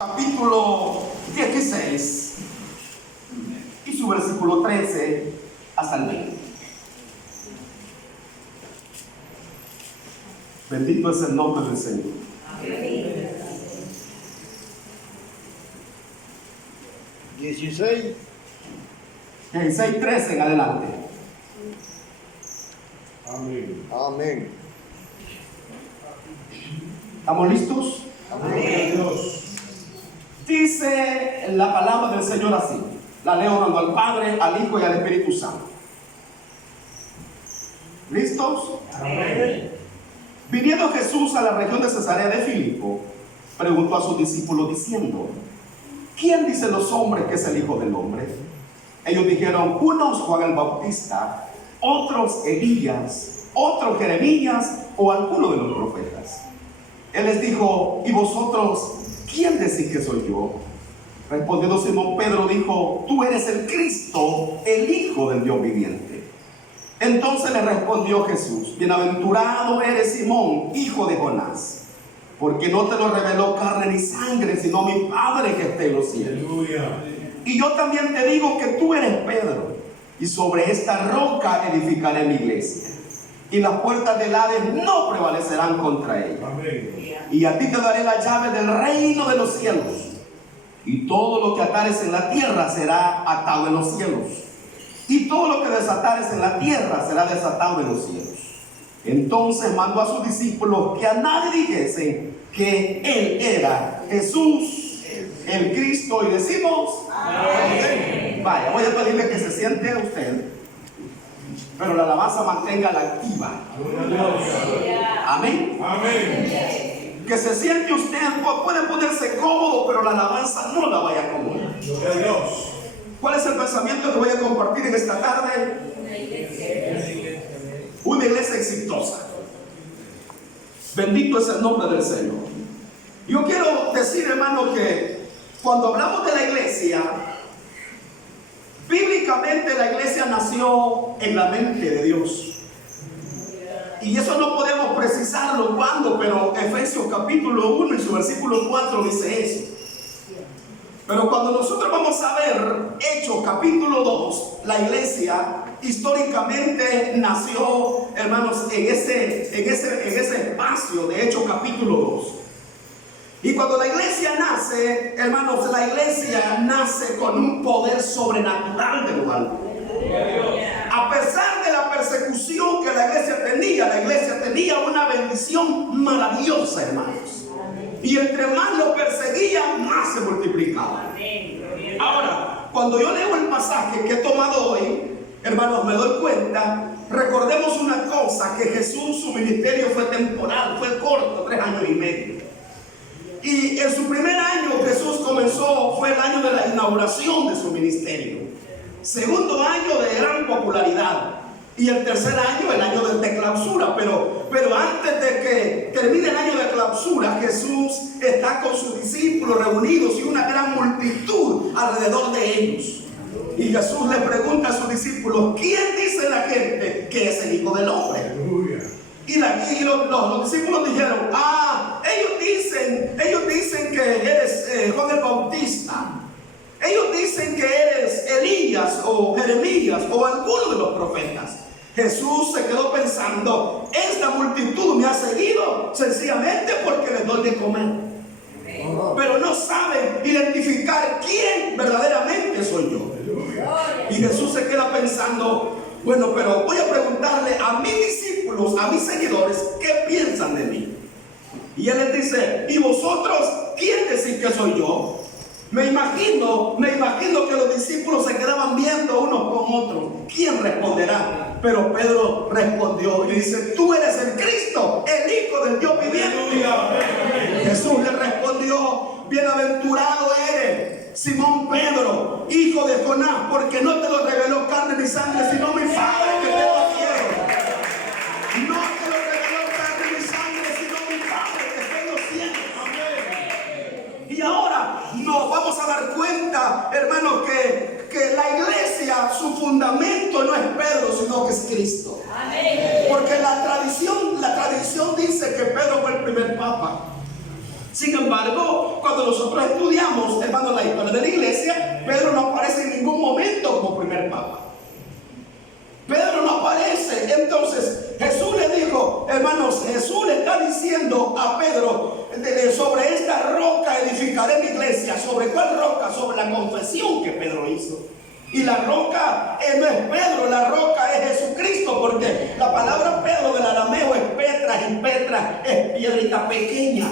capítulo 16 y su versículo 13 hasta el 20. Bendito es el nombre del Señor. Amén. 16, 13 en adelante. Amén. Amén. ¿Estamos listos? Amén. Dios. Dice la palabra del Señor así. La leo orando al Padre, al Hijo y al Espíritu Santo. ¿Listos? Amén. Viniendo Jesús a la región de Cesarea de Filipo, preguntó a sus discípulos diciendo: ¿quién dicen los hombres que es el Hijo del Hombre? Ellos dijeron: unos Juan el Bautista, otros Elías, otros Jeremías o alguno de los profetas. Él les dijo: ¿y vosotros quién decís que soy yo? Respondiendo Simón Pedro dijo: tú eres el Cristo, el Hijo del Dios viviente. Entonces le respondió Jesús: bienaventurado eres Simón, hijo de Jonás, porque no te lo reveló carne ni sangre, sino mi Padre que está en los cielos. Aleluya. Y yo también te digo que tú eres Pedro, y sobre esta roca edificaré mi iglesia, y las puertas del Hades no prevalecerán contra ella. Amén. Y a ti te daré la llave del reino de los cielos, y todo lo que atares en la tierra será atado en los cielos, y todo lo que desatares en la tierra será desatado en los cielos. Entonces mandó a sus discípulos que a nadie dijesen que él era Jesús, el Cristo, y decimos amén. Vaya, voy a pedirle que se siente usted, pero la alabanza manténgala activa. Amén. Amén. Que se siente usted, puede ponerse cómodo, pero la alabanza no la vaya a acomodar. Gloria a Dios. ¿Cuál es el pensamiento que voy a compartir en esta tarde? Una iglesia exitosa. Bendito es el nombre del Señor. Yo quiero decir, hermano, que cuando hablamos de la iglesia, bíblicamente la iglesia nació en la mente de Dios. Y eso no podemos precisarlo cuándo, pero Efesios capítulo 1 y su versículo 4 dice eso. Pero cuando nosotros vamos a ver Hechos capítulo 2, la iglesia históricamente nació, hermanos, en ese espacio de Hechos capítulo 2. Y cuando la iglesia nace, hermanos, la iglesia nace con un poder sobrenatural de lo alto. A pesar de la persecución que la iglesia tenía una bendición maravillosa, hermanos. Y entre más lo perseguían, más se multiplicaba. Ahora, cuando yo leo el pasaje que he tomado hoy, hermanos, me doy cuenta, recordemos una cosa, que Jesús, su ministerio fue temporal, fue corto, 3 años y medio. Y en su primer año Jesús comenzó, fue el año de la inauguración de su ministerio. Segundo año de gran popularidad. Y el tercer año, el año de clausura. Pero antes de que termine el año de clausura, Jesús está con sus discípulos reunidos y una gran multitud alrededor de ellos. Y Jesús le pregunta a sus discípulos: ¿quién dice la gente que es el Hijo del Hombre? Aleluya. Y los discípulos dijeron: ellos dicen que eres Juan el Bautista. Ellos dicen que eres Elías o Jeremías o alguno de los profetas. Jesús se quedó pensando: esta multitud me ha seguido sencillamente porque les doy de comer. Pero no saben identificar quién verdaderamente soy yo. Y Jesús se queda pensando: bueno, pero voy a preguntarle a mis discípulos, a mis seguidores, ¿qué piensan de mí? Y Él les dice: ¿y vosotros quién decís que soy yo? Me imagino que los discípulos se quedaban viendo unos con otros. ¿Quién responderá? Pero Pedro respondió y dice: tú eres el Cristo, el Hijo del Dios viviente. Jesús le respondió: bienaventurado eres, Simón Pedro, hijo de Jonás, porque no te lo reveló carne ni sangre, sino mi Padre que está en los cielos. No te lo reveló carne ni sangre, sino mi Padre que está en los cielos. Y ahora nos vamos a dar cuenta, hermanos, que la iglesia, su fundamento no es Pedro, sino que es Cristo. Porque la tradición dice que Pedro fue el primer papa. Sin embargo, cuando nosotros estudiamos, hermano, la historia de la iglesia, Pedro no aparece en ningún momento como primer papa. Pedro no aparece. Entonces Jesús le dijo, hermanos, Jesús le está diciendo a Pedro, sobre esta roca edificaré mi iglesia. ¿Sobre cuál roca? Sobre la confesión que Pedro hizo. Y la roca no es Pedro, la roca es Jesucristo, porque la palabra Pedro del arameo es Petra, y Petra es piedrita pequeña.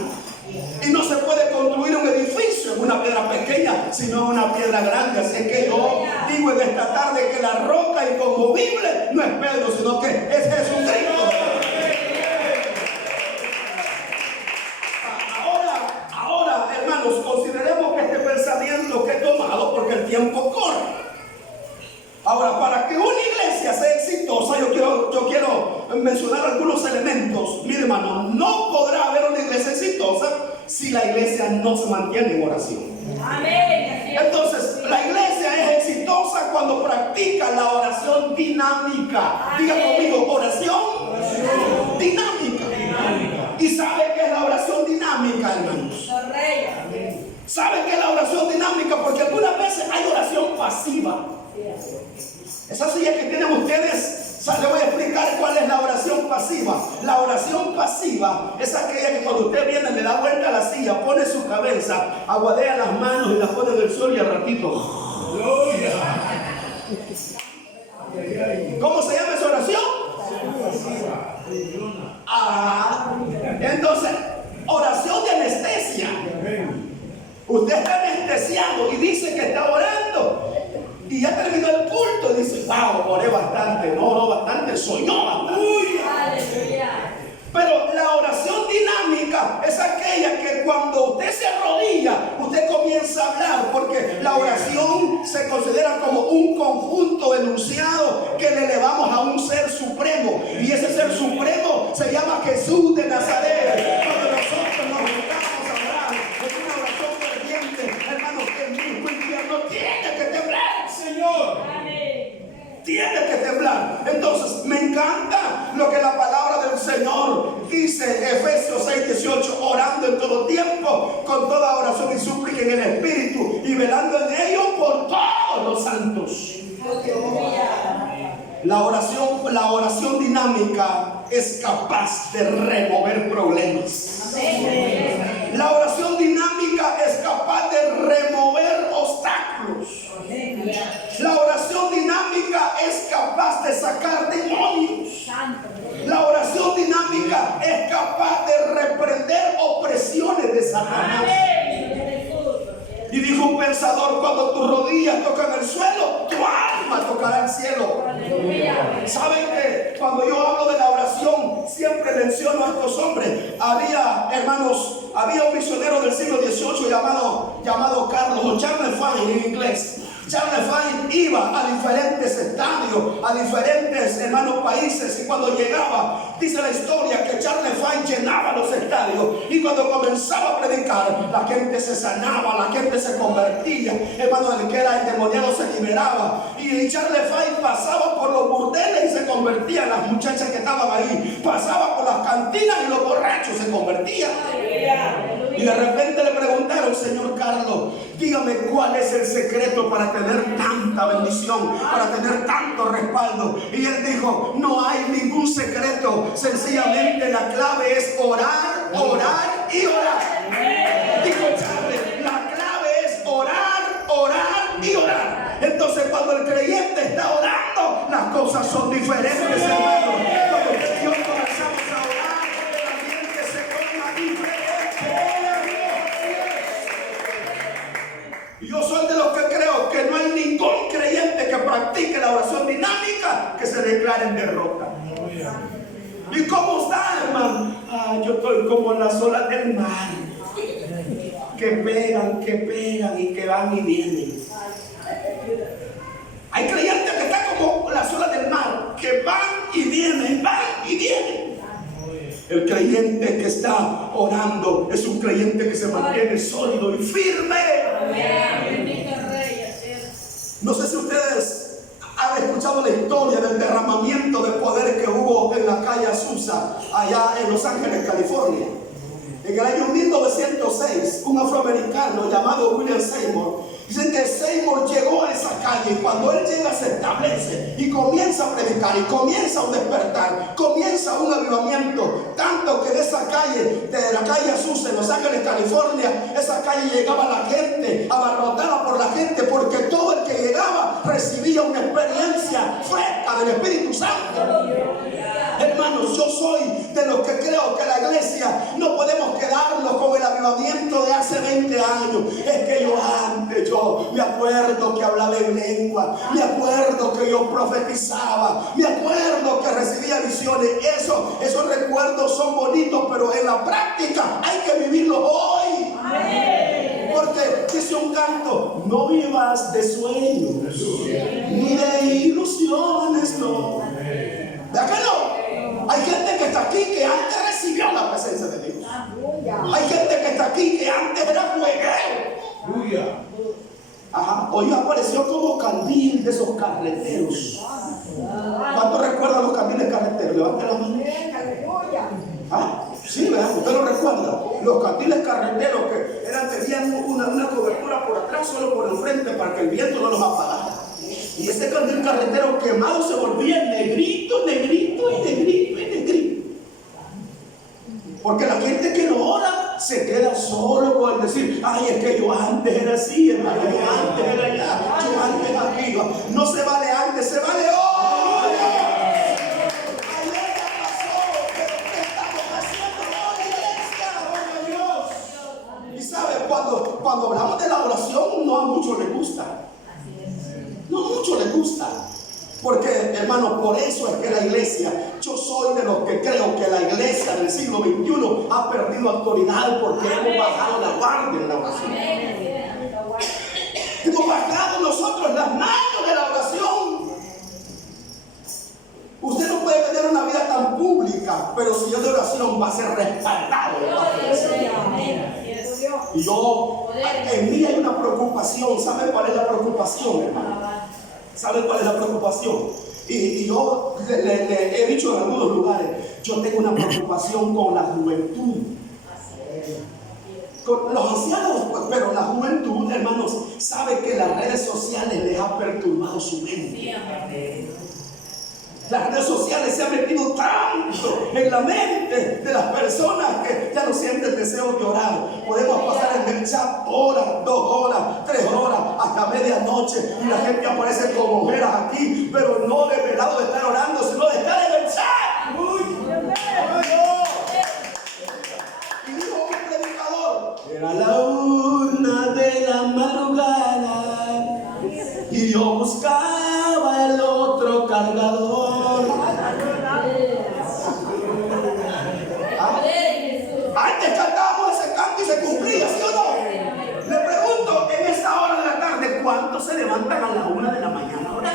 Y no se puede construir un edificio en una piedra pequeña, sino en una piedra grande. Así que yo digo en esta tarde que la roca inconmovible no es Pedro, sino que es Jesucristo. Ahora, hermanos, consideremos que este pensamiento que he tomado, porque el tiempo corre. Ahora, para que una iglesia sea exitosa, yo quiero mencionar algunos elementos. Mire, hermano, no podrá haber una iglesia exitosa si la iglesia no se mantiene en oración. Amén. Entonces, la iglesia es exitosa cuando practica la oración dinámica. Diga conmigo, oración dinámica. ¿Y sabe qué es la oración dinámica, hermanos? ¿Sabe qué es la oración dinámica? Porque algunas veces hay oración pasiva. Esa silla que tienen ustedes, les voy a explicar cuál es la oración pasiva. La oración pasiva es aquella que cuando usted viene, le da vuelta a la silla, pone su cabeza, aguadea las manos y las pone en el suelo y al ratito. ¿Cómo se llama esa oración? Entonces, oración de anestesia. Usted está anestesiado y dice que está orando. Y ya terminó el culto y dice, wow, oré bastante. No oró bastante, soñó bastante. Pero la oración dinámica es aquella que cuando usted se arrodilla, usted comienza a hablar, porque la oración se considera como un conjunto enunciado que le elevamos a un ser supremo. Y ese ser supremo se llama Jesús de Nazaret. Cuando nosotros nos juntamos a orar, es una oración ferviente, hermanos, que el mismo infierno tiene que temblar. Señor, tiene que temblar. Entonces me encanta lo que la palabra del Señor dice, Efesios 6:18, orando en todo tiempo, con toda oración y súplica en el Espíritu, y velando en ello por todos los santos. La oración dinámica es capaz de remover problemas. La oración dinámica es capaz de remover obstáculos. La oración dinámica es capaz de sacar demonios. La oración dinámica es capaz de reprender opresiones de Satanás. Y dijo un pensador, cuando tus rodillas tocan el suelo, tu alma tocará el cielo. ¿Saben que cuando yo hablo de la oración, siempre menciono a estos hombres? Había un misionero del siglo XVIII llamado Carlos, o Charles Fine en inglés. Charles Fine iba a diferentes estadios, a diferentes países, y cuando llegaba, dice la historia que Charles Fine llenaba los estadios, y cuando comenzaba a predicar, la gente se sanaba, la gente se convertía, el que era endemoniado se liberaba, y Charles Fine pasaba por los burdeles y se convertían las muchachas que estaban ahí, pasaba por las cantinas y los borrachos se convertían. Y de repente le preguntaron, señor Carlos, dígame cuál es el secreto para tener tanta bendición, para tener tanto respaldo. Y él dijo, no hay ningún secreto, sencillamente la clave es orar, orar y orar. Dijo Charles, la clave es orar, orar y orar. Entonces cuando el creyente está orando, las cosas son diferentes, hermano. Cuando usted y yo comenzamos a orar, el ambiente se torna diferente. Y yo soy de los que creo que no hay ningún creyente que practique la oración dinámica que se declare en derrota. ¿Y cómo está, hermano? Yo estoy como en las olas del mar, que pegan y que van y vienen. Hay creyentes que están como las olas del mar, que van y vienen, van y vienen. El creyente que está orando es un creyente que se mantiene sólido y firme. No sé si ustedes han escuchado la historia del derramamiento de poder que hubo en la calle Azusa, allá en Los Ángeles, California. En el año 1906, un afroamericano llamado William Seymour, dicen que Seymour llegó a esa calle y cuando él llega se establece y comienza a predicar y comienza un despertar, comienza un avivamiento, tanto que de esa calle, de la calle Azusa en Los Ángeles, California, esa calle llegaba la gente, abarrotada por la gente, porque todo el que llegaba recibía una experiencia fresca del Espíritu Santo. Hermanos, yo soy de los que creo que la iglesia no podemos quedarnos con el avivamiento de hace 20 años. Es que yo me acuerdo que hablaba en lengua, me acuerdo que yo profetizaba, me acuerdo que recibía visiones. Esos recuerdos son bonitos, pero en la práctica hay que vivirlos hoy. Porque dice un canto: no vivas de sueños ni de ilusiones, no. ¿Verdad que no? Hay gente que está aquí que antes recibió la presencia de Dios. Hay gente que está aquí que antes era jueguero. Ajá. Hoy apareció como candil de esos carreteros. ¿Cuántos recuerdan los candiles carreteros? Levanten la mano. ¿Ah? Sí, ¿verdad? ¿Usted lo recuerda? Los candiles carreteros que tenían una cobertura por atrás, solo por el frente, para que el viento no los apagara. Y ese candil carretero quemado se volvía negrito, negrito y negrito y negrito. Porque la gente que no ora se queda solo con decir: ay, es que yo antes era así, hermano, yo antes era allá, yo antes aquí. No se vale antes, se vale hoy. Ayer ya pasó, pero ¿qué estamos haciendo hoy, iglesia? ¡Oh, Dios! Y sabe, cuando hablamos de la oración, no a muchos les gusta. No mucho les gusta. Porque, hermanos, por eso es que la iglesia, yo soy de los que creo que la iglesia del siglo XXI ha perdido autoridad porque hemos bajado la guardia en la oración. Hemos bajado nosotros las manos de la oración. Usted no puede tener una vida tan pública, pero si es de oración va a ser respaldado de parte del Señor. Y en mí hay una preocupación. ¿Sabe cuál es la preocupación, hermano? ¿Sabe cuál es la preocupación? Y yo le he dicho en algunos lugares, yo tengo una preocupación con la juventud. Con los ancianos, pero la juventud, hermanos, sabe que las redes sociales les ha perturbado su mente. Las redes sociales se han metido tanto en la mente de las personas que ya no sienten deseo de orar. Podemos pasar en el chat horas, 2 horas, 3 horas, hasta medianoche, y la gente aparece con ojeras aquí, pero no desvelado de estar orando, sino de estar en el chat. ¡Uy! Y dijo un predicador: era la 1 de la madrugada y yo buscaba el otro cargador. Antes cantábamos ese canto y se cumplía, ¿sí o no? Le pregunto, en esta hora de la tarde, ¿cuántos se levantan a la 1 de la mañana ahora?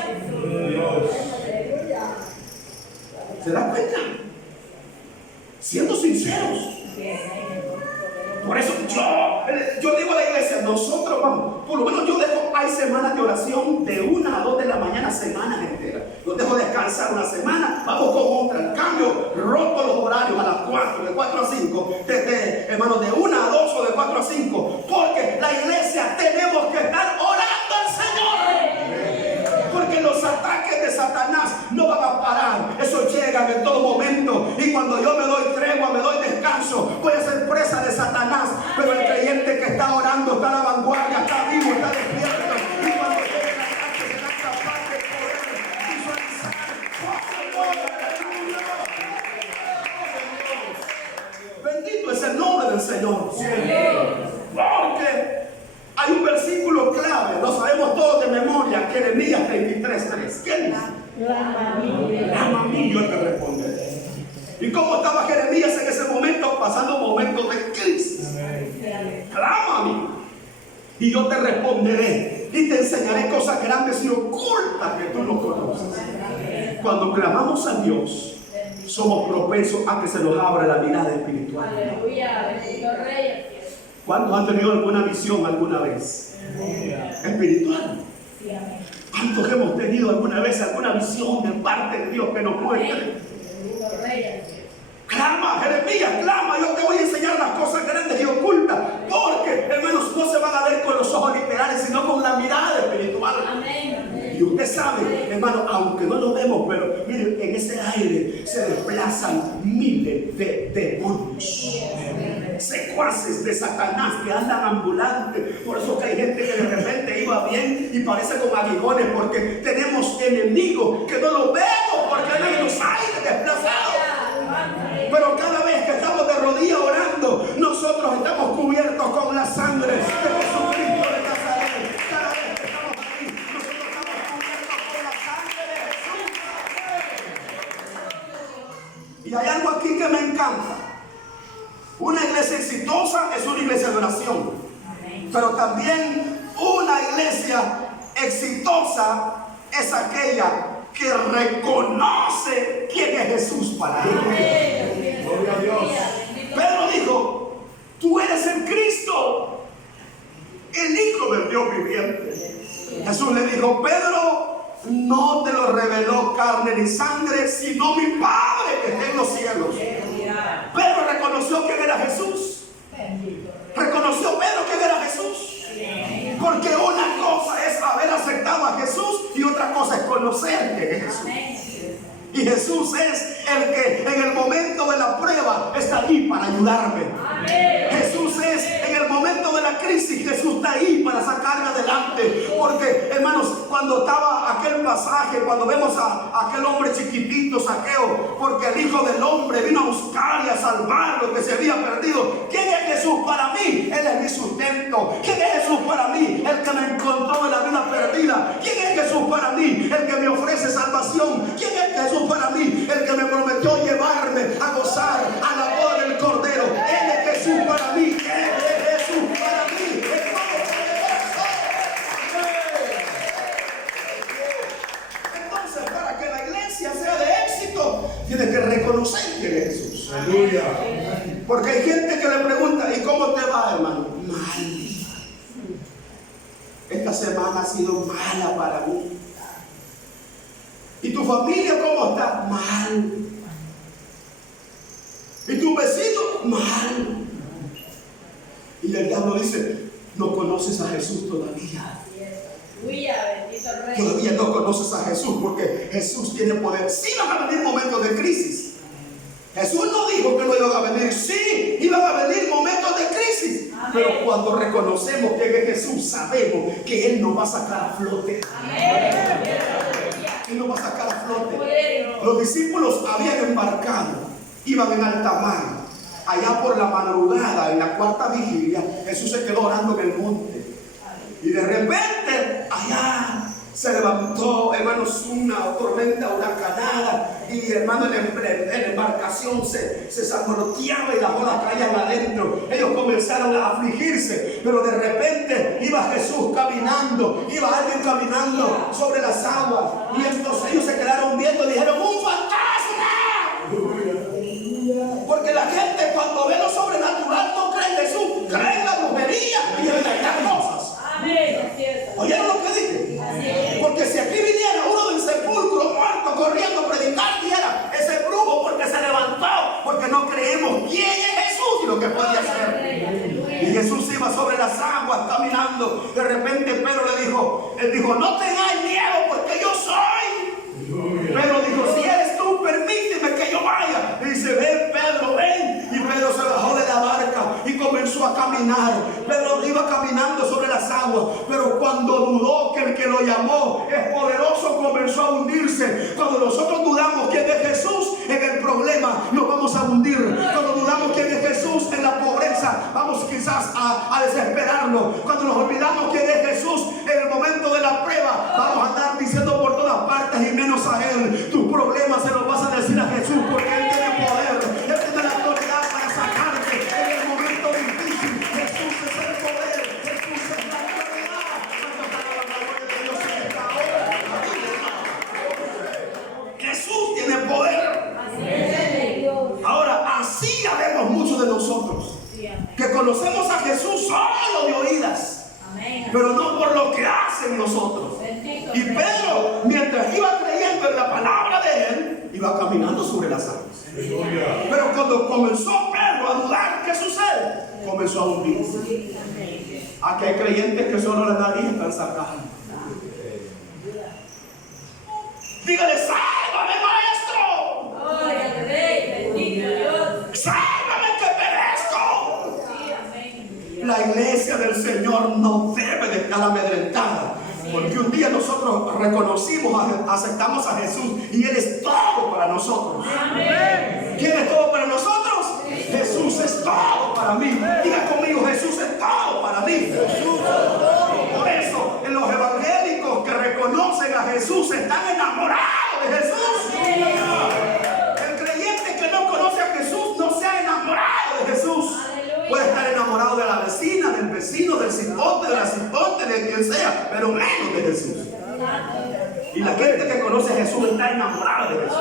¿Se dan cuenta? Siendo sinceros. Por eso yo digo a la iglesia, nosotros vamos, por lo menos yo dejo, hay semanas de oración de 1 a 2 de la mañana, semanas enteras. Los dejo descansar una semana, vamos con otra. En cambio, roto los horarios a las 4, de 4 a 5, hermanos, de 1 a 2 o de 4 a 5, porque la iglesia tenemos que estar orando al Señor. Porque los ataques de Satanás no van a parar. Eso llegan en todo momento. Y cuando yo me doy tregua, me doy descanso, voy a ser presa de Satanás. Pero el creyente que está orando está a la vanguardia, está vivo, está despierto. Y cuando llegue el ataque será capaz de poder visualizar. Bendito es el nombre del Señor. Porque hay un versículo clave, lo sabemos todos de memoria, Jeremías 33:3. ¿Qué dice? Clama a mí, yo te responderé. ¿Y cómo estaba Jeremías en ese momento? Pasando momentos de crisis. Clama a mí y yo te responderé y te enseñaré cosas grandes y ocultas que tú no conoces. Cuando clamamos a Dios, somos propensos a que se nos abra la mirada espiritual. ¿Cuántos han tenido alguna visión alguna vez? Espiritual. ¿Cuántos hemos tenido alguna vez alguna visión de parte de Dios que nos muestre? Clama, Jeremías, clama, yo te voy a enseñar las cosas grandes y ocultas. Porque, hermanos, no se van a ver con los ojos literales, sino con la mirada espiritual. Amén. Y usted sabe, hermano, aunque no lo vemos, pero miren, en ese aire se desplazan miles de demonios, secuaces de Satanás que andan ambulantes. Por eso que hay gente que de repente iba bien y parece con aguijones, porque tenemos enemigos que no lo vemos porque hay en los aires desplazados. Pero cada vez que estamos de rodillas orando, nosotros estamos cubiertos con la sangre de Jesucristo de Nazaret. Cada vez que estamos aquí, nosotros estamos cubiertos con la sangre de Jesús. Y hay algo aquí que me encanta. Una iglesia exitosa es una iglesia de oración. Pero también una iglesia exitosa es aquella que reconoce quién es Jesús para él. Gloria a Dios. Pedro dijo: tú eres el Cristo, el Hijo del Dios viviente. Jesús le dijo: Pedro, no te lo reveló carne ni sangre, sino mi Padre que está en los cielos. Pedro reconoció quién era Jesús. Reconoció Pedro quién era Jesús. Porque una cosa es haber aceptado a Jesús y otra cosa es conocer quién es Jesús. Y Jesús es el que en el momento de la prueba está ahí para ayudarme. Jesús es en el momento de la crisis, Jesús está ahí para sacarme adelante. Porque, hermanos, cuando estaba aquel pasaje, cuando vemos a aquel hombre chiquitito, Zaqueo, porque el Hijo del Hombre vino a buscar y a salvar lo que se había perdido. ¿Quién es Jesús para mí? Él es mi sustento. ¿Quién es Jesús para mí? El que me encontró en la vida perdida. ¿Quién es Jesús para mí? El que me ofrece salvación. ¿Quién es Jesús para mí? El que me prometió llevarme a gozar a la boda del Cordero. Él es Jesús para mí. Él es Jesús para mí. El Todopoderoso. Entonces, para que la iglesia sea de éxito, tiene que reconocer quién es Jesús. Aleluya. Porque hay gente que le pregunta: ¿y cómo te va, hermano? Mal. Esta semana ha sido mala para mí. ¿Y tu familia cómo está? Mal. ¿Y tu vecino? Mal. Y el diablo dice: no conoces a Jesús todavía. Todavía no conoces a Jesús, porque Jesús tiene poder. Sí van a venir momentos de crisis. Jesús no dijo que no iban a venir. Sí, iban a venir momentos de crisis. Amén. Pero cuando reconocemos que es Jesús, sabemos que Él nos va a sacar a flote. Amén. Él nos va a sacar a flote. Los discípulos habían embarcado, iban en alta mar. Allá por la madrugada, en la cuarta vigilia, Jesús se quedó orando en el monte. Y de repente, allá se levantó, hermanos, una tormenta huracanada. Y, hermano, en la embarcación se zamorteaba y las olas caían adentro. Ellos comenzaron a afligirse. Pero de repente iba Jesús caminando, iba alguien caminando sobre las aguas. Y entonces ellos se quedaron viendo y dijeron: ¡un fantasma! Porque la gente, cuando ve lo sobrenatural, no cree en Jesús, cree en la brujería y en las cosas. ¿Oyeron lo que dije? Porque si aquí viniera uno del sepulcro muerto corriendo a predicar, dijera: ese brujo, porque se levantó, porque no creemos quién es Jesús y lo que puede hacer. Y Jesús iba sobre las aguas caminando. De repente Pedro le dijo, él dijo: no tengáis miedo, porque yo soy. Pedro dijo: si eres tú, permíteme que yo vaya. Y dice: ven, Pedro, ven. Y Pedro se bajó de la barca y comenzó a caminar. Pedro iba caminando sobre las aguas, pero cuando dudó que el que lo llamó es poderoso, comenzó a hundirse. Cuando nosotros dudamos quién es Jesús, en el problema nos vamos a hundir. Cuando dudamos quién es Jesús, en la pobreza vamos quizás a desesperarnos. Cuando nos olvidamos quién es Jesús, en el momento de la prueba vamos a andar diciendo por todas partes y menos a Él. Tus problemas se los vas a decir a Jesús, porque Él tiene poder, Él tiene la autoridad para sacarte en el momento difícil. Jesús es el poder, Jesús es la autoridad. Jesús tiene poder. Ahora, así habemos muchos de nosotros que conocemos a Jesús solo de oídas, pero no por lo que hace en nosotros. Y Pedro, mientras iba creyendo en la palabra de Él, iba iba caminando sobre las aguas. Pero cuando comenzó Pedro a dudar, ¿qué sucede? Comenzó a hundirse. Aquí hay creyentes que solo la nariz están sacando. Dígale, sálvame, maestro. Sálvame que perezco. La iglesia del Señor no debe de estar amedrentada. Porque un día nosotros reconocimos, aceptamos a Jesús y Él es todo para nosotros. ¿Quién es todo para nosotros? Jesús es todo para mí. Diga conmigo, Jesús es todo para mí. Por eso, en los evangélicos que reconocen a Jesús están enamorados de Jesús. El creyente que no conoce a Jesús no se ha enamorado de Jesús. Puede estar enamorado de la vecina, del vecino, del cipote, de la cipote, de quien sea, pero menos de Jesús. Y la gente que conoce a Jesús está enamorada de Jesús.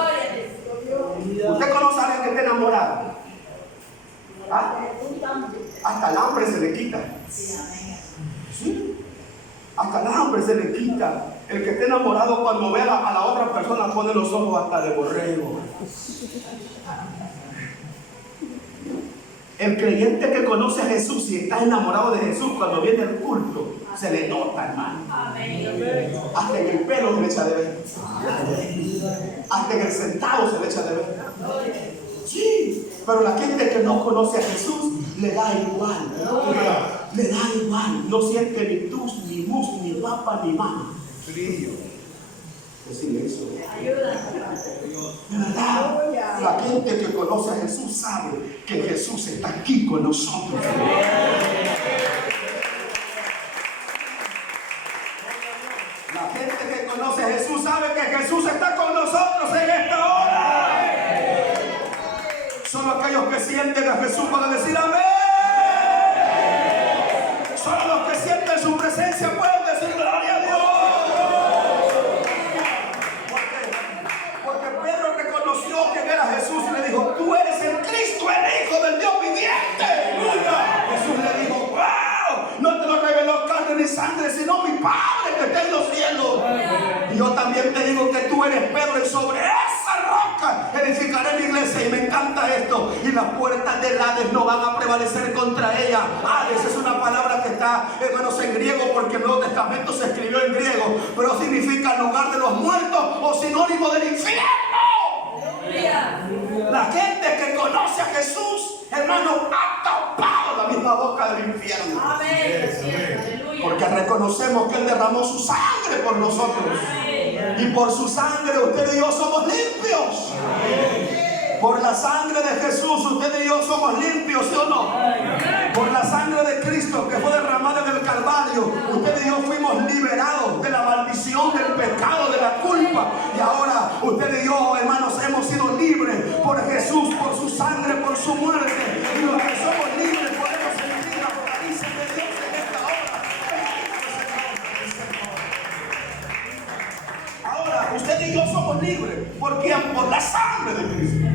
¿Usted conoce a alguien que está enamorado? ¿Ah? Hasta el hambre se le quita. ¿Sí? Hasta el hambre se le quita. El que esté enamorado cuando ve a la otra persona pone los ojos hasta de borrego. El creyente que conoce a Jesús y está enamorado de Jesús, cuando viene el culto, se le nota, hermano. Hasta en el pelo se le echa de ver. Hasta en el sentado se le echa de ver. Sí, pero la gente que no conoce a Jesús le da igual. Le da igual. No siente ni tus, ni mus, ni papa, ni mamá. Es silencio. De verdad, la gente que conoce a Jesús sabe que Jesús está aquí con nosotros. La gente que conoce a Jesús sabe que Jesús está con nosotros en esta hora. Solo aquellos que sienten a Jesús van a decir amén. Solo los que sienten su presencia pueden decir gloria a Dios. Porque Pedro reconoció quién era Jesús y le dijo, tú eres el Cristo, el Hijo del Dios viviente. Jesús le dijo, wow, no te lo reveló carne ni sangre, sino mi Padre que está en los cielos. Y yo también te digo que tú eres Pedro y sobre esa roca edificaré mi iglesia. Y me encanta esto. Y las puertas del Hades no van a prevalecer contra ella. Hades es una palabra que está, hermanos, en griego, porque el Nuevo Testamento se escribió en griego, pero significa lugar de los muertos o sinónimo del infierno. La gente que conoce a Jesús, hermano, ha tapado la misma boca del infierno. Porque reconocemos que Él derramó su sangre por nosotros. Y por su sangre usted y yo somos limpios. Por la sangre de Jesús usted y yo somos limpios, ¿sí o no? Por la sangre de Cristo que fue derramada en el Calvario, usted y yo fuimos liberados de la maldición, del pecado, de la culpa. Y ahora usted y yo, hermanos, hemos sido libres por Jesús, por su sangre, por su muerte. Y los que somos libres podemos sentir la caricia de Dios en esta hora. Ahora, usted y yo somos libres. ¿Por quién? Por la sangre de Cristo.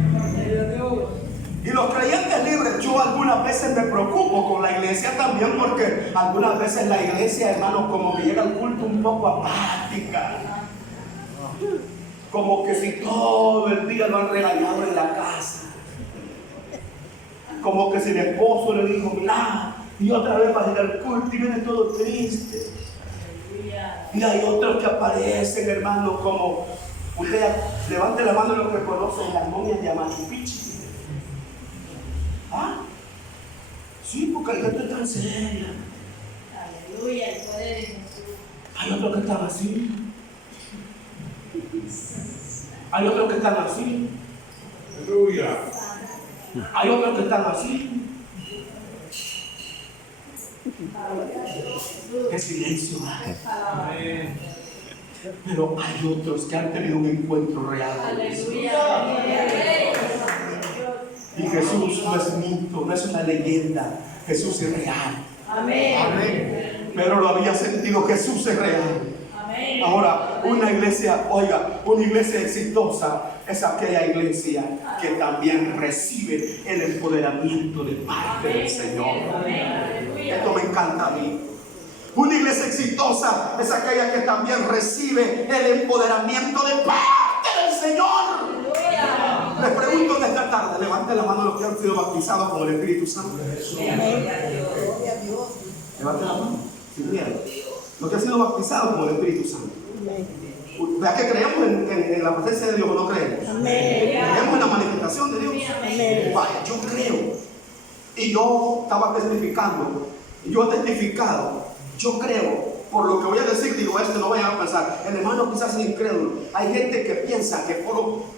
Y los creyentes libres, yo algunas veces me preocupo con la iglesia también, porque algunas veces la iglesia, hermanos, como que llega al culto un poco apática. Como que si todo el día lo han regañado en la casa. Como que si el esposo le dijo, mira, y otra vez va a ir al culto y viene todo triste. Y hay otros que aparecen, hermanos, como, usted levante la mano los que conocen las momias de Machu Picchu. ¿Ah? Sí, porque hay gente tan seria. Aleluya, el poder de Jesús. Hay otros que están así. Hay otros que están así. Aleluya. Hay otros que están así. Qué silencio hay. Pero hay otros que han tenido un encuentro real. Aleluya. Y Jesús no es mito, no es una leyenda. Jesús es real. Amén. Pedro lo había sentido, Jesús es real. Amén. Ahora, una iglesia, oiga, una iglesia exitosa es aquella iglesia que también recibe el empoderamiento de parte del Señor. Esto me encanta a mí. Una iglesia exitosa es aquella que también recibe el empoderamiento de parte del Señor. Les pregunto en esta tarde, levanten la mano los que han sido bautizados con el Espíritu Santo. Levanten la mano, sin miedo. Los que han sido bautizados con el Espíritu Santo. ¿Verdad que creemos en la presencia de Dios o no creemos? Creemos en la manifestación de Dios. Vaya, yo creo. Y yo estaba testificando. Yo he testificado. Yo creo. Por lo que voy a decir, digo esto, no vayan a pensar. El hermano quizás es incrédulo. Hay gente que piensa que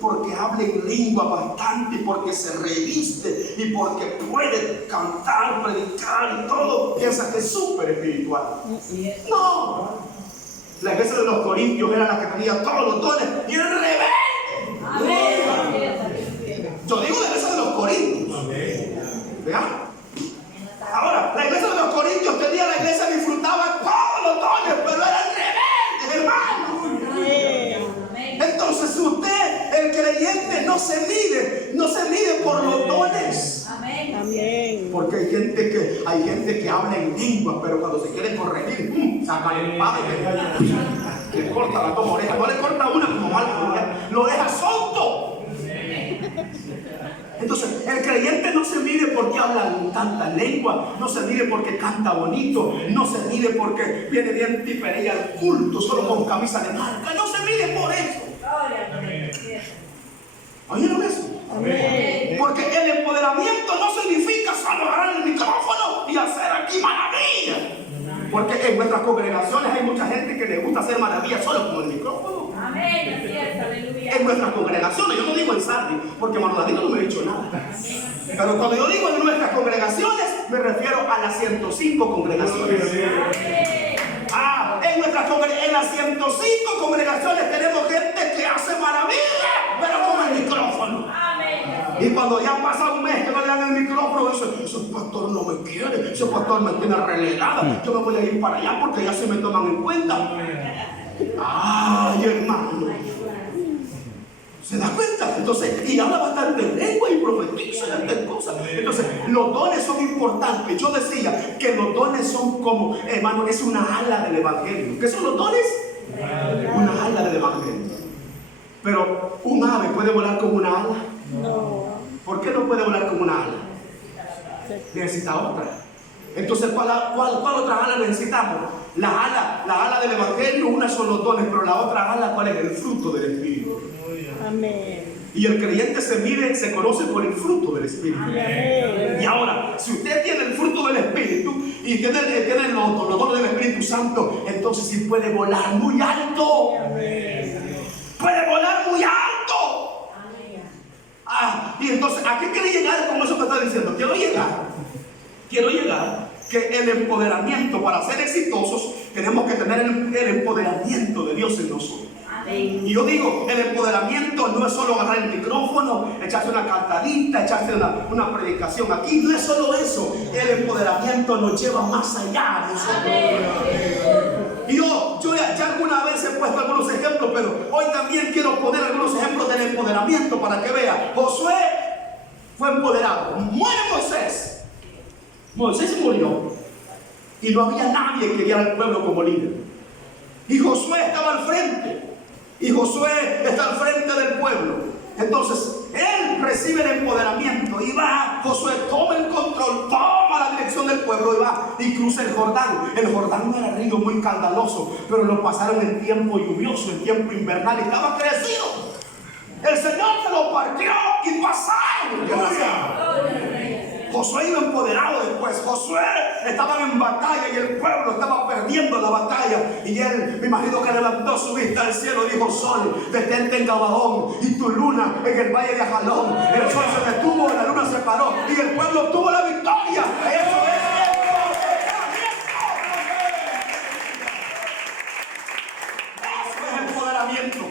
porque habla en lengua bastante, porque se reviste y porque puede cantar, predicar y todo, piensa que es súper espiritual. No. La iglesia de los Corintios era la que tenía todos los dones y era rebelde. Yo digo la iglesia de los Corintios. ¿Vean? Ahora, la iglesia de los Corintios tenía, la iglesia disfrutaba todos los dones, pero eran rebeldes, hermano. Entonces usted, el creyente, no se mide por los dones. Porque hay gente que habla en lengua, pero cuando se quiere corregir, saca el padre, le corta las dos orejas, no le corta una como Marco, lo deja solto. Entonces, el creyente no se mide porque habla tanta lengua, no se mide porque canta bonito, no se mide porque viene bien tipería al culto, solo con camisa de marca, no se mide por eso. ¿Oyeron eso? Porque el empoderamiento no significa solo agarrar el micrófono y hacer aquí maravillas. Porque en nuestras congregaciones hay mucha gente que le gusta hacer maravillas solo con el micrófono. En nuestras congregaciones, yo no digo en Sardi, porque Manoladito no me ha dicho nada. Pero cuando yo digo en nuestras congregaciones, me refiero a las 105 congregaciones. En las 105 congregaciones tenemos gente que hace maravillas, pero con el micrófono. Y cuando ya pasa un mes que no le dan el micrófono, ese pastor no me quiere, ese pastor me tiene relegada, yo me voy a ir para allá porque ya se me toman en cuenta. Ay, hermano, ¿se da cuenta? Entonces, y habla bastante lengua y profetiza y estas cosas. Entonces, los dones son importantes. Yo decía que los dones son como, hermano, es una ala del evangelio. ¿Qué son los dones? Una ala del evangelio. Pero un ave puede volar como una ala. No. ¿Por qué no puede volar como una ala? Necesita otra. Entonces, ¿cuál otra ala necesitamos? La ala del evangelio, una son los dones, pero la otra ala, ¿cuál es? El fruto del Espíritu. Amén. Y el creyente se conoce por el fruto del Espíritu. Amén. Y ahora, si usted tiene el fruto del Espíritu y tiene los dones del Espíritu Santo, entonces sí puede volar muy alto. Amén. Puede volar muy alto. Y entonces, ¿a qué quiere llegar con eso que está diciendo? Quiero llegar que el empoderamiento, para ser exitosos, tenemos que tener el empoderamiento de Dios en nosotros. Y yo digo, el empoderamiento no es solo agarrar el micrófono, echarse una cantadita, echarse una predicación aquí, no es solo eso. El empoderamiento nos lleva más allá de nosotros. Y yo ya alguna vez he puesto algunos ejemplos, pero hoy también quiero poner algunos ejemplos del empoderamiento para que vean. Josué fue empoderado, muere Moisés. Moisés murió y no había nadie que guiara al pueblo como líder. Y Josué estaba al frente. Y Josué está al frente del pueblo. Entonces, él recibe el empoderamiento y va. Josué toma el control, toma la dirección del pueblo y va y cruza el Jordán. El Jordán no era río muy caudaloso, pero lo pasaron en tiempo lluvioso, en tiempo invernal y estaba crecido. El Señor se lo partió y pasaron. Josué iba empoderado después. Josué estaba en batalla y el pueblo estaba perdiendo la batalla. Y él, me imagino que levantó su vista al cielo y dijo: sol, detente en Gabaón, y tu luna en el valle de Ajalón. El sol se detuvo, la luna se paró y el pueblo obtuvo la victoria. Eso es empoderamiento.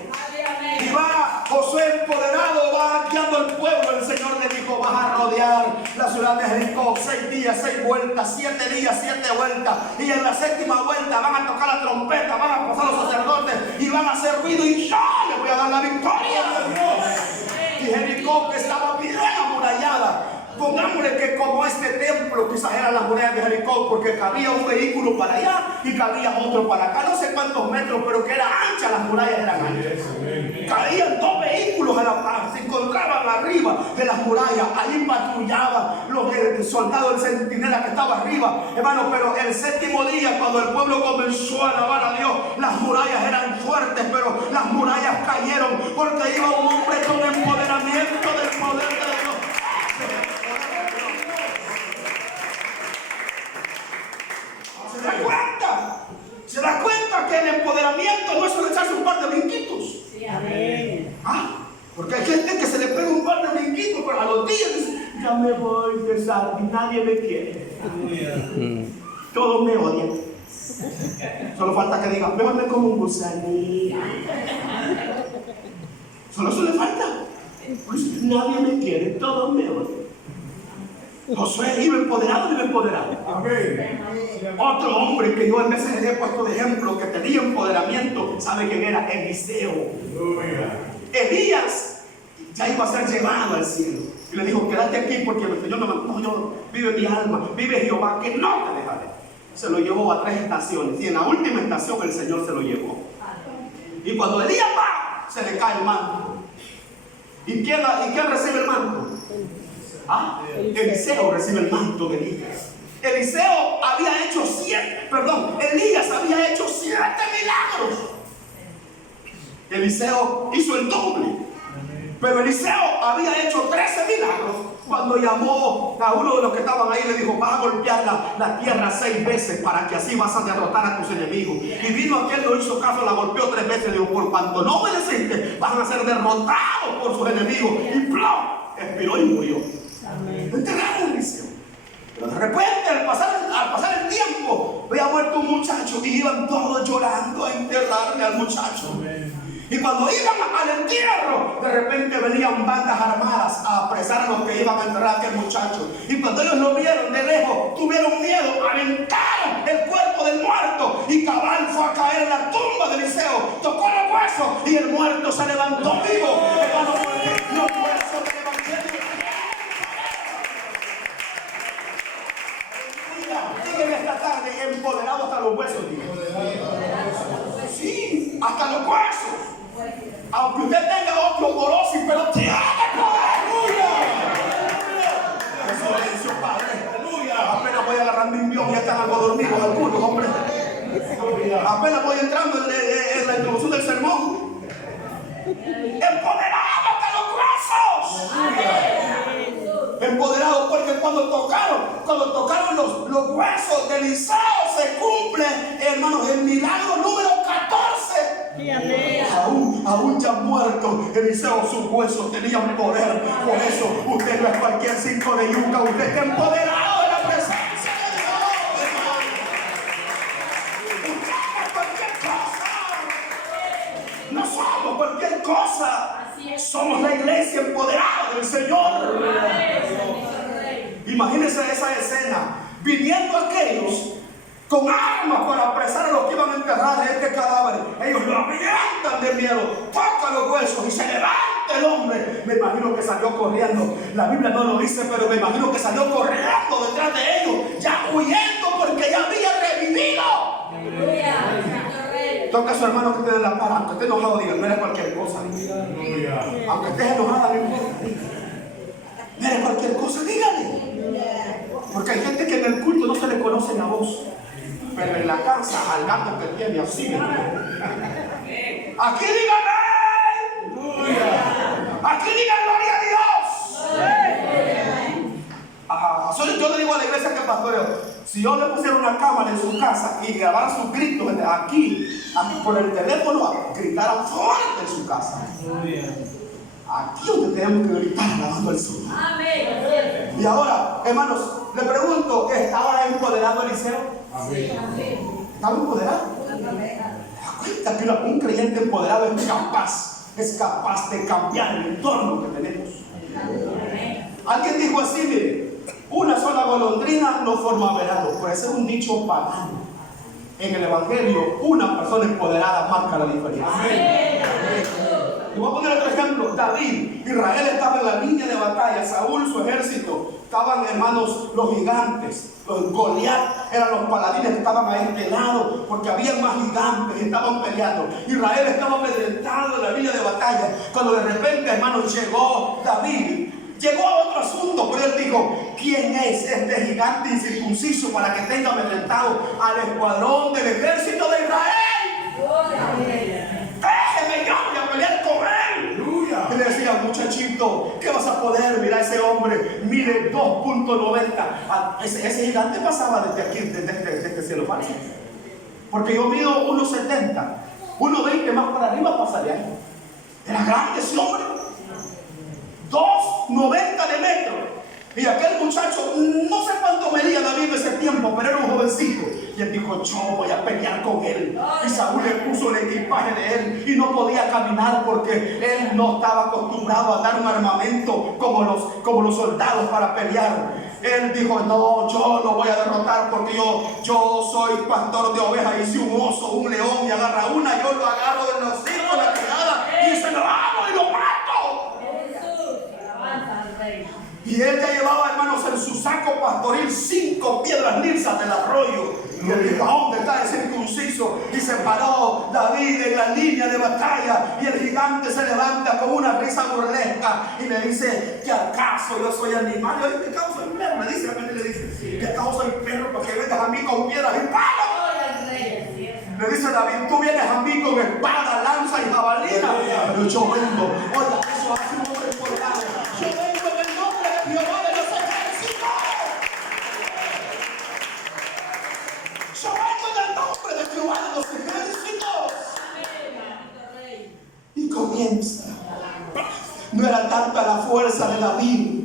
Y va Josué empoderado, va guiando al pueblo. El Señor le dijo: vas a rodear la ciudad de Jericó 6 días, 6 vueltas, 7 días, 7 vueltas. Y en la 7ª vuelta van a tocar la trompeta, van a pasar los sacerdotes y van a hacer ruido y yo le voy a dar la victoria. Y Jericó, que estaba bien amurallada, pongámosle que como este templo quizás eran las murallas de Jericó, porque cabía un vehículo para allá y cabía otro para acá, no sé cuántos metros, pero que era ancha, las murallas eran anchas. Cabían 2 vehículos a la par, se encontraban arriba de las murallas. Ahí patrullaban los soldados del centinela que estaba arriba, hermano. Pero el séptimo día, cuando el pueblo comenzó a alabar a Dios, las murallas eran fuertes, pero las murallas cayeron porque iba un hombre con empoderamiento del poder de Dios. ¿Se da cuenta que el empoderamiento no es solo echarse un par de brinquitos? Sí, amén. Porque hay gente que se le pega un par de brinquitos, pero a los días dice, ya me voy de y nadie me quiere. Todos me odian. Solo falta que digan, mejor me como un gusanillo. Solo eso le falta. Pues nadie me quiere, todos me odian. Josué iba empoderado, iba empoderado. Amén. Otro hombre que yo en veces le he puesto de ejemplo, que tenía empoderamiento, ¿sabe quién era? Eliseo. Elías ya iba a ser llevado al cielo. Y le dijo, quédate aquí porque el Señor no, vive mi alma, vive Jehová, que no te dejaré. Se lo llevó a 3 estaciones y en la última estación el Señor se lo llevó. Y cuando Elías va, se le cae el manto. ¿Y quién recibe el manto? Eliseo recibe el manto de Elías. Elías había hecho 7 milagros. Eliseo hizo el doble. Pero Eliseo había hecho 13 milagros. Cuando llamó a uno de los que estaban ahí, le dijo, vas a golpear la tierra 6 veces para que así vas a derrotar a tus enemigos. Y vino aquel, no hizo caso, la golpeó 3 veces. Le dijo, por cuanto no obedeciste, van a ser derrotados por sus enemigos. Y ¡plum! Expiró y murió. Enterraron a Eliseo. Pero de repente, al pasar el tiempo, había muerto un muchacho y iban todos llorando a enterrarle al muchacho. Y cuando iban al entierro, de repente venían bandas armadas a apresar a los que iban a enterrar a aquel muchacho. Y cuando ellos lo vieron de lejos, tuvieron miedo, aventaron el cuerpo del muerto. Y cabal fue a caer en la tumba de Eliseo, tocó los huesos y el muerto se levantó vivo. Hermano, porque los huesos del evangelio. Díganme esta tarde, empoderado hasta los huesos. Sí, hasta los huesos. Aunque usted tenga osteoporosis, pero tiene poder. Eso es, Padre. Apenas voy agarrando un envión, ya están algo dormidos algunos, hombre. Apenas voy entrando en la introducción del sermón. Empoderado hasta los huesos. Empoderado porque cuando tocaron los huesos de Eliseo se cumple, hermanos, el milagro número 14. Aún ya muerto, Eliseo, sus huesos tenían poder. Por eso usted no es cualquier 5 de yuca, usted está empoderado de la presencia de Dios. Usted no es cualquier cosa. No somos cualquier cosa. Somos la iglesia empoderada del Señor. Imagínense esa escena, viniendo aquellos con armas para apresar a los que iban a enterrar de este cadáver. Ellos lo avientan de miedo, tocan los huesos y se levanta el hombre. Me imagino que salió corriendo. La Biblia no lo dice, pero me imagino que salió corriendo detrás de ellos, ya huyendo porque ya había revivido. Toca a su hermano que esté en la par, aunque esté enojado, diga, no eres cualquier cosa. Aunque estés enojada, no importa. No eres cualquier cosa, dígale. Porque hay gente que en el culto no se le conoce la voz, pero en la casa al gato que tiene así. Aquí digan aquí digan gloria a Dios. Yo le digo a la iglesia que pastoreo, si yo le pusiera una cámara en su casa y grabara sus gritos aquí por el teléfono, gritaran fuerte en su casa. Aquí donde tenemos que gritar alabando al Señor. Amén. Y ahora, hermanos, le pregunto, ¿estaba empoderado Eliseo? Amén. ¿Estaba empoderado? Cuenta que un creyente empoderado es capaz de cambiar el entorno que tenemos. Alguien dijo así, mire, una sola golondrina no forma verano. Puede ser un dicho pagano. En el evangelio, una persona empoderada marca la diferencia. Amén. voy a poner otro ejemplo. David, Israel estaba en la línea de batalla. Saúl, su ejército, estaban, hermanos, los gigantes. Los Goliat eran los paladines que estaban a este lado, porque había más gigantes y estaban peleando. Israel estaba amedrentado en la línea de batalla. Cuando de repente, hermanos, llegó David. Llegó a otro asunto, pero él dijo: ¿quién es este gigante incircunciso para que tenga amedrentado al escuadrón del ejército de Israel? Déjeme, yo voy a pelear con él. Y le decía: muchachito, ¿qué vas a poder? Mira, ese hombre mide 2.90. Ese gigante pasaba desde aquí, desde este cielo falso. Porque yo mido 1.70. 1.20 más para arriba pasaría ahí. Era grande ese hombre. 2.90 de metro. Y aquel muchacho, no sé cuánto medía David en ese tiempo, pero era un jovencito. Y él dijo: yo voy a pelear con él. Y Saúl le puso el equipaje de él y no podía caminar porque él no estaba acostumbrado a dar un armamento como los soldados para pelear. Él dijo: no, yo lo voy a derrotar porque yo soy pastor de ovejas. Y si un oso, un león me agarra una, yo lo agarro del hocico, la quijada, y se lo hago y lo mato. Y él ya llevaba, hermanos, en su saco pastoril 5 piedras lisas del arroyo. Y él dijo: ¿dónde está el circunciso? Y se paró David en la línea de batalla. Y el gigante se levanta con una risa burlesca y le dice: ¿qué acaso yo soy animal? Y yo: ¿qué acaso soy perro? Le dice, realmente le dice: ¿qué acaso soy perro para que vengas a mí con piedras y palos? Le dice David: tú vienes a mí con espada, lanza y jabalina. Pero yo vengo. Oiga, eso hace un hombre empoderado. Yo vengo en el nombre de Jehová de los ejércitos. Yo vengo en el nombre de Jehová de los ejércitos. Y comienza. No era tanta la fuerza de David,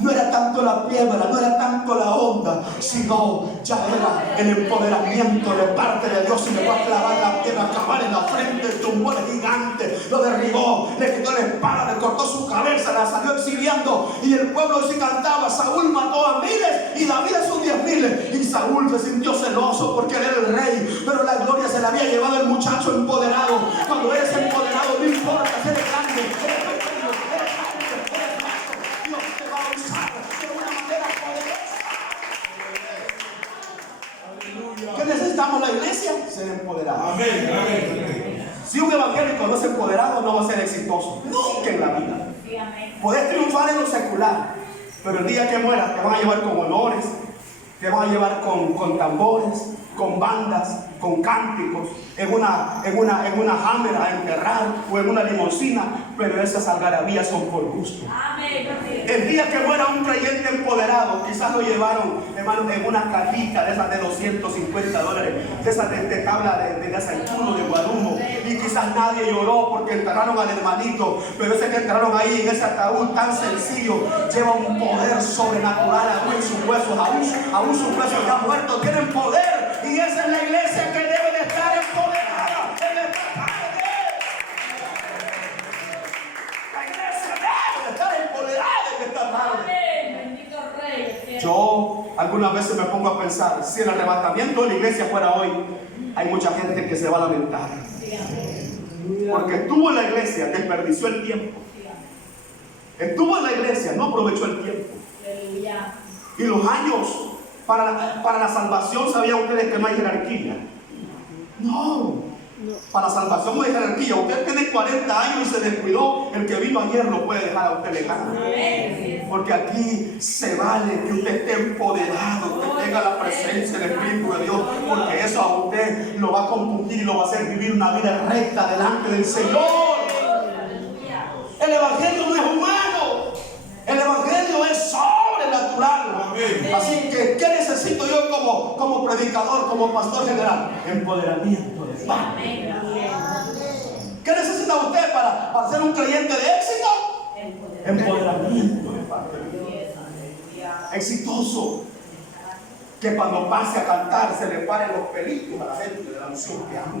no era tanto la piedra, no era tanto la onda, sino ya era el empoderamiento de parte de Dios. Y le va a clavar la piedra, acabar en la frente, tumbó al gigante, lo derribó, le quitó la espada, le cortó su cabeza, la salió exiliando. Y el pueblo se cantaba: Saúl mató a miles y David a sus 10.000. Y Saúl se sintió celoso porque él era el rey, pero la gloria se la había llevado el muchacho empoderado. Cuando eres empoderado, no importa si eres grande, eres pequeño, eres alto, eres bajo, Dios te va a usar de una manera poderosa. ¿Qué necesitamos la iglesia? Ser empoderados. Si un evangélico no es empoderado, no va a ser exitoso nunca en la vida. Puedes triunfar en lo secular, pero el día que mueras te van a llevar con honores, te van a llevar con tambores, con bandas, con cánticos, en una Hammer a enterrar o en una limusina, pero esas algarabías son por gusto. El día que muera un creyente empoderado, quizás lo llevaron, hermano, en una cajita de esas de $250, de esas de tabla de desayuno, de guarumo, y quizás nadie lloró porque enterraron al hermanito, pero ese que enterraron ahí en ese ataúd tan sencillo lleva un poder sobrenatural aún en sus huesos, aún sus huesos ya muertos tienen poder. Y esa es la iglesia que debe de estar empoderada en esta tarde. La iglesia debe de estar empoderada en esta tarde. Yo algunas veces me pongo a pensar: si el arrebatamiento de la iglesia fuera hoy, hay mucha gente que se va a lamentar. Porque estuvo en la iglesia, desperdició el tiempo. Estuvo en la iglesia, no aprovechó el tiempo. Y los años para la salvación, ¿sabían ustedes que no hay jerarquía? No. Para la salvación no hay jerarquía. Usted tiene 40 años y se descuidó, el que vino ayer lo puede dejar a usted legal. Porque aquí se vale que usted esté empoderado, que tenga la presencia del Espíritu de Dios, porque eso a usted lo va a compundir y lo va a hacer vivir una vida recta delante del Señor. El evangelio no es humano, el evangelio es sobrenatural. Así que, ¿qué necesito yo como predicador, como pastor general? Empoderamiento de parte. ¿Qué necesita usted para ser un creyente de éxito? Empoderamiento de parte. Exitoso. Que cuando pase a cantar se le paren los pelitos a la gente de la unción que ama.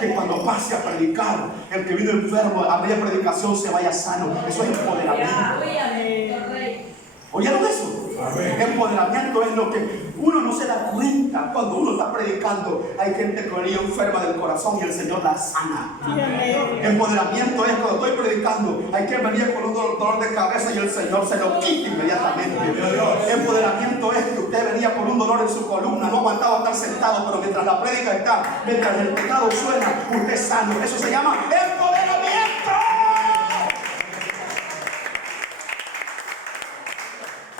Que cuando pase a predicar, el que vino enfermo a media predicación se vaya sano. Eso es empoderamiento. ¿Oyeron eso? Empoderamiento es lo que uno no se da cuenta cuando uno está predicando. Hay gente que venía enferma del corazón y el Señor la sana. Sí, amén. Empoderamiento es cuando estoy predicando, hay quien venía con un dolor de cabeza y el Señor se lo quita inmediatamente. Empoderamiento es que usted venía con un dolor en su columna, no aguantaba estar sentado, pero mientras la prédica está, mientras el pecado suena, usted es sano. Eso se llama empoderamiento.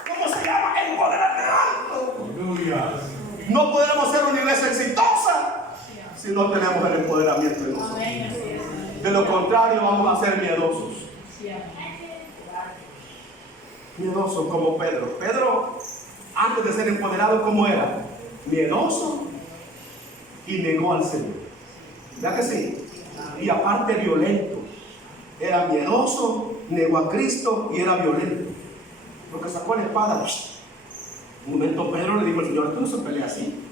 ¿Cómo se llama? Empoderamiento. Aleluya. No podremos ser una iglesia exitosa si no tenemos el empoderamiento de nosotros. Amén. Así es. De lo contrario, vamos a ser miedosos. Sí, amén. Miedosos como Pedro. Pedro, antes de ser empoderado, ¿cómo era? Miedoso y negó al Señor. ¿Verdad que sí? Y aparte violento. Era miedoso, negó a Cristo y era violento. Porque sacó la espada. Un momento Pedro le dijo al Señor, tú no se pelea así.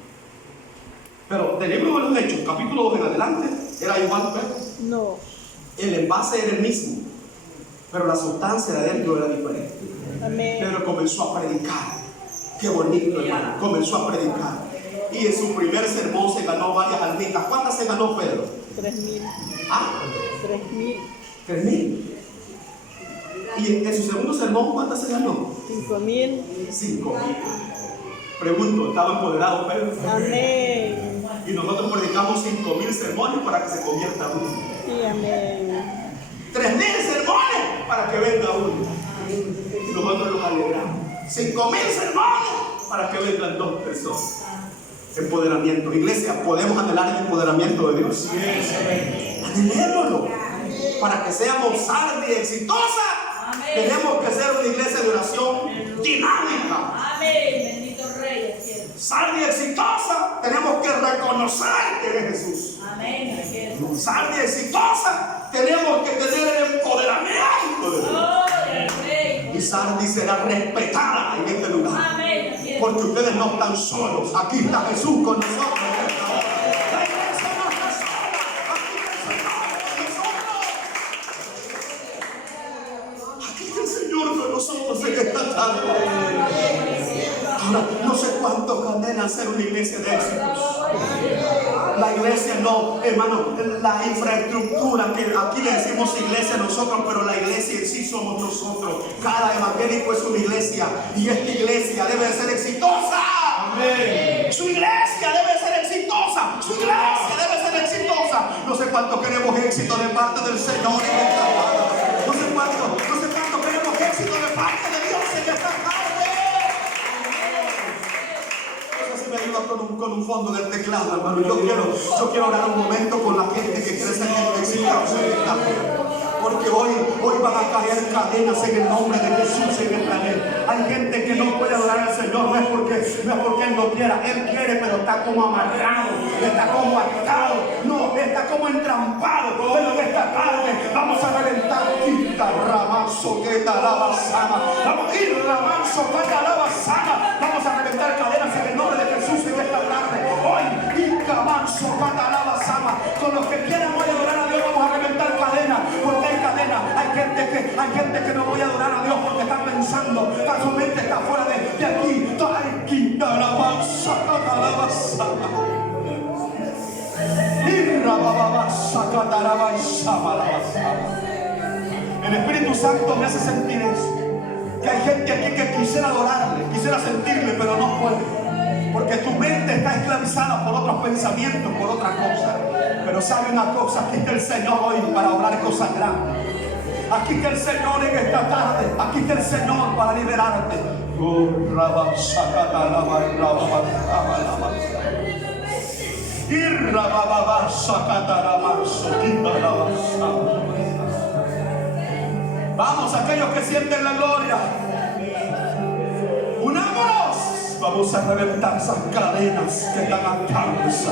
Pero del libro de los Hechos, capítulo 2 en adelante, era igual Pedro. No. El envase era el mismo, pero la sustancia de adentro era diferente. Amén. Pedro comenzó a predicar. Qué bonito, hermano. Comenzó a predicar. Y en su primer sermón se ganó varias almitas. ¿Cuántas se ganó Pedro? 3,000. Ah, 3,000. 3,000. Y en su segundo sermón, ¿cuántas se ganó? 5,000. 5,000. Pregunto, ¿estaba empoderado Pedro? Amén. Y nosotros predicamos 5,000 sermones para que se convierta uno. Sí, amén. 3,000 sermones para que venga uno. Y nosotros nos alegramos. 5,000 sermones para que vengan 2 personas. Empoderamiento. Iglesia, podemos anhelar el empoderamiento de Dios. Anhelémoslo. Para que seamos sanas y exitosas, tenemos que ser una iglesia de oración dinámica. Amén. Bendito Rey. Así es. Sana y exitosa, tenemos que reconocer que es Jesús. Amén. Así es. Sana y exitosa, tenemos que tener el empoderamiento de Dios. Gloria al Rey. Y Sandy será respetada en este lugar. Amén. Así es. Porque ustedes no están solos. Aquí está Jesús con nosotros. La iglesia no está sola. Aquí está el Señor con nosotros. Aquí está el Señor con nosotros en esta tarde. Ahora, no sé cuántos anhelan ser una iglesia de éxitos. La iglesia no, hermano, la infraestructura, que aquí le decimos iglesia a nosotros, pero la iglesia en sí somos nosotros. Cada evangélico es una iglesia y esta iglesia debe de ser exitosa. Amén. Su iglesia debe ser exitosa. Su iglesia debe ser exitosa. No sé cuánto queremos éxito de parte del Señor en esta tarde. No sé cuánto queremos éxito de parte de Dios en esta tarde. Me ayuda con un fondo del teclado, hermano. Yo quiero orar un momento con la gente que quiere ser gente exitosa en esta vida. Porque hoy van a caer cadenas en el nombre de Jesús en esta vez. Hay gente que no puede adorar al Señor, no es porque Él no quiera. Él quiere, pero está como amarrado, está como atado, no, está como entrampado. Pero en esta tarde vamos a reventar quita ramazo que te alaba sana. Vamos a ir ramazo que te alaba sana. Vamos a reventar cadenas en el nombre de Jesús en esta tarde. Hoy, quita manso que te alaba sana. Con los que quieran hoy adorar a Dios, vamos a reventar cadenas. Porque hay cadenas, hay gente que no voy a adorar a Dios porque está pensando, su mente está fuera de aquí. Ay, quita la mansa que te alaba sana. El Espíritu Santo me hace sentir eso. Que hay gente aquí que quisiera adorarle, quisiera sentirle, pero no puede. Porque tu mente está esclavizada por otros pensamientos, por otra cosa. Pero sabe una cosa, aquí está el Señor hoy para orar cosas grandes. Aquí está el Señor en esta tarde. Aquí está el Señor para liberarte. Vamos, aquellos que sienten la gloria, unámonos. Vamos a reventar esas cadenas que están atadas.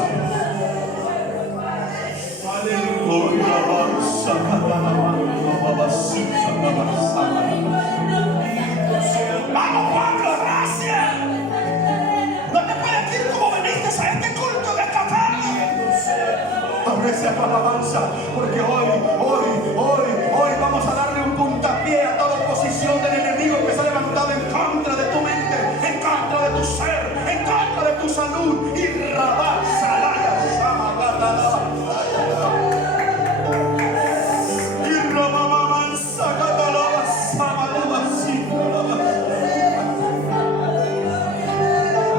Vamos, Pablo, gracias. No te puedes ir como viniste a este culto de esta tarde. Abre esa alabanza, porque hoy vamos a darle un puntapié a toda oposición del enemigo que se ha levantado en contra de tu mente, salud. Y rabaza la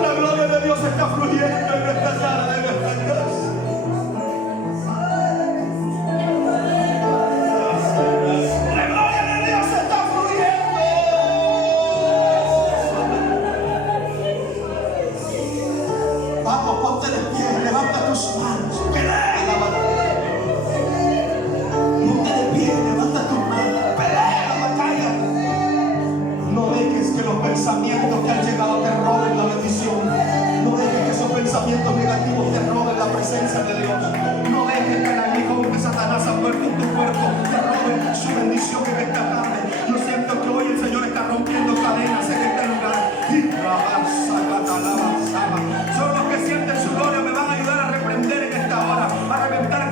la gloria de Dios está fluyendo en nuestra sala de nuestra casa. La gloria de Dios está fluyendo. Vamos, ponte de pie, levanta tus manos. Pelea la batalla. Ponte de pie, levanta tus manos. Pelea la batalla. No dejes que los pensamientos que han llegado te roben la bendición. No dejes que esos pensamientos negativos te roben la presencia de Dios. No dejes que el enemigo que Satanás ha puesto en tu cuerpo te robe su bendición en esta tarde. Yo siento que hoy el Señor está rompiendo cadenas en este lugar. Son los que sienten su gloria, me van a ayudar a reprender en esta hora, a reventar